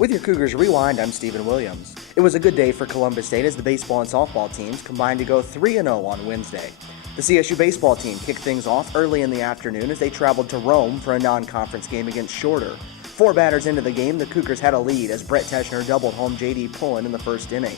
With your Cougars Rewind, I'm Stephen Williams. It was a good day for Columbus State as the baseball and softball teams combined to go 3-0 on Wednesday. The CSU baseball team kicked things off early in the afternoon as they traveled to Rome for a non-conference game against Shorter. 4 batters into the game, the Cougars had a lead as Brett Teschner doubled home J.D. Pullen in the first inning.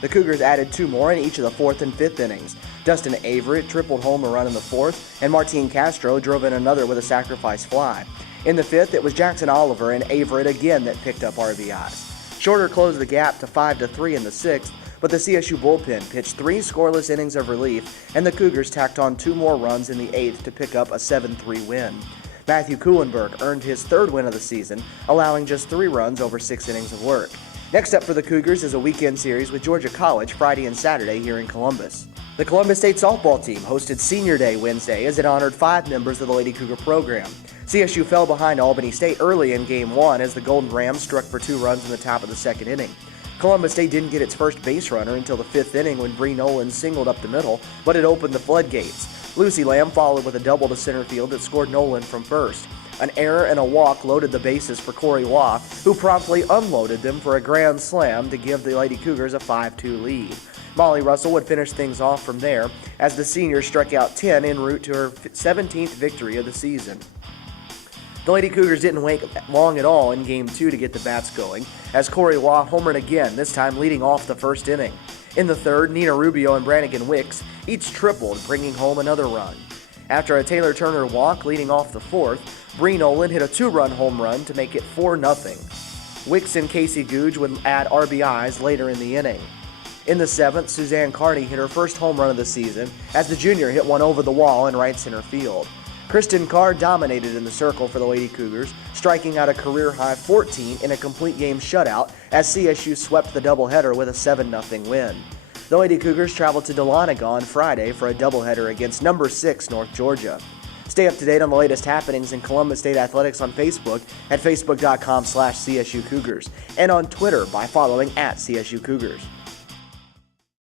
The Cougars added 2 more in each of the 4th and 5th innings. Dustin Averett tripled home a run in the 4th, and Martin Castro drove in another with a sacrifice fly. In the 5th, it was Jackson Oliver and Averett again that picked up RBIs. Shorter closed the gap to 5-3 in the 6th, but the CSU bullpen pitched 3 scoreless innings of relief, and the Cougars tacked on 2 more runs in the 8th to pick up a 7-3 win. Matthew Kuhlenberg earned his 3rd win of the season, allowing just 3 runs over 6 innings of work. Next up for the Cougars is a weekend series with Georgia College Friday and Saturday here in Columbus. The Columbus State softball team hosted Senior Day Wednesday as it honored 5 members of the Lady Cougar program. CSU fell behind Albany State early in Game 1 as the Golden Rams struck for 2 runs in the top of the 2nd inning. Columbus State didn't get its first base runner until the 5th inning when Bree Nolan singled up the middle, but it opened the floodgates. Lucy Lamb followed with a double to center field that scored Nolan from first. An error and a walk loaded the bases for Corey Waugh, who promptly unloaded them for a grand slam to give the Lady Cougars a 5-2 lead. Molly Russell would finish things off from there as the senior struck out 10 en route to her 17th victory of the season. The Lady Cougars didn't wait long at all in Game 2 to get the bats going, as Corey Waugh homered again, this time leading off the 1st inning. In the 3rd, Nina Rubio and Brannigan Wicks each tripled, bringing home another run. After a Taylor Turner walk leading off the 4th, Bree Nolan hit a 2-run home run to make it 4-0. Wicks and Casey Googe would add RBIs later in the inning. In the 7th, Suzanne Carney hit her first home run of the season as the junior hit one over the wall in right center field. Kristen Carr dominated in the circle for the Lady Cougars, striking out a career-high 14 in a complete game shutout as CSU swept the doubleheader with a 7-0 win. The Lady Cougars traveled to Dahlonega on Friday for a doubleheader against number 6 North Georgia. Stay up to date on the latest happenings in Columbus State Athletics on Facebook at facebook.com/CSU Cougars and on Twitter by following @CSU Cougars.